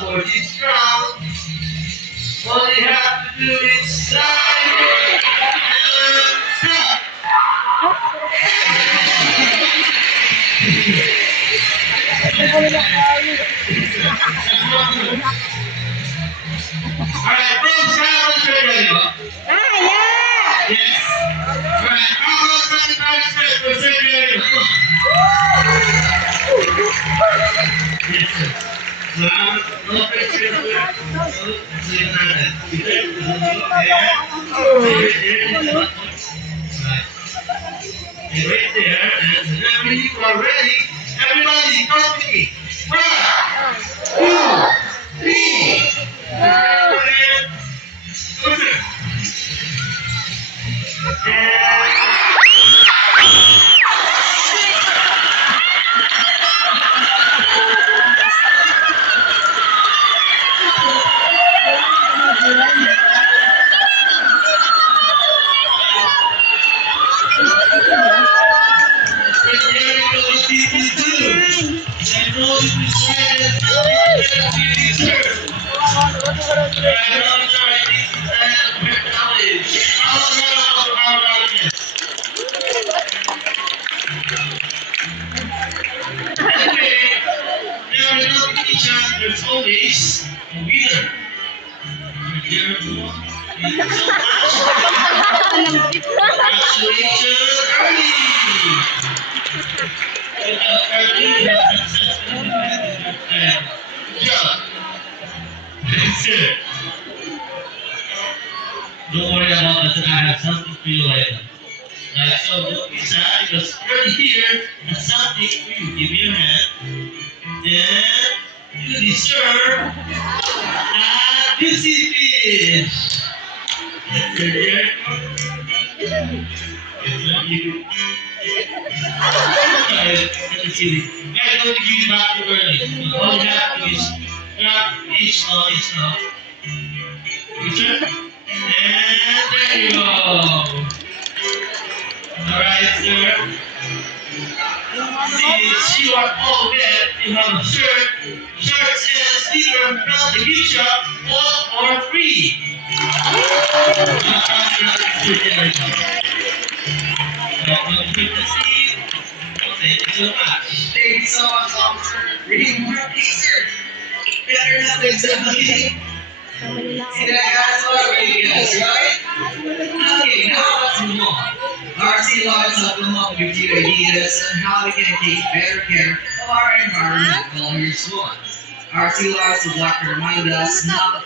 for this round. All you have to do is slide it and stop. Alright, from silence ready. Yes. Alright, almost 25 seconds. We're ready. Yes, sir. No pressure. Right there, and whenever you are ready, everybody come with me. 1, 2, 3. There's always a winner. Therefore, thank you so much. Congratulations, Ernie! Good job, Ernie. You have successfully completed your plan. Good job. That's it. Don't worry about that. I have something for you later. Like, so don't be sad because Ernie here has something for you. Give me your hand. And you deserve a juicy fish. That's it, dear. It's not you. Let me see. I'm going to give you back to Ernie. All you have to do is grab each of each of. Picture. And there you go. Alright, sir. Since you are all wet, you have a shirt, shorts, and a sleeper from the gift shop, all for free. Thank you so much. Thank you so much, officer. Reading more, please, sir. Better nothing, somebody. See that, guys? Already, guys, right? Okay, now let's move on. RC Lights will come up with you ideas on how we can take better care of our environment while we're swans. RC Lights would like to remind us not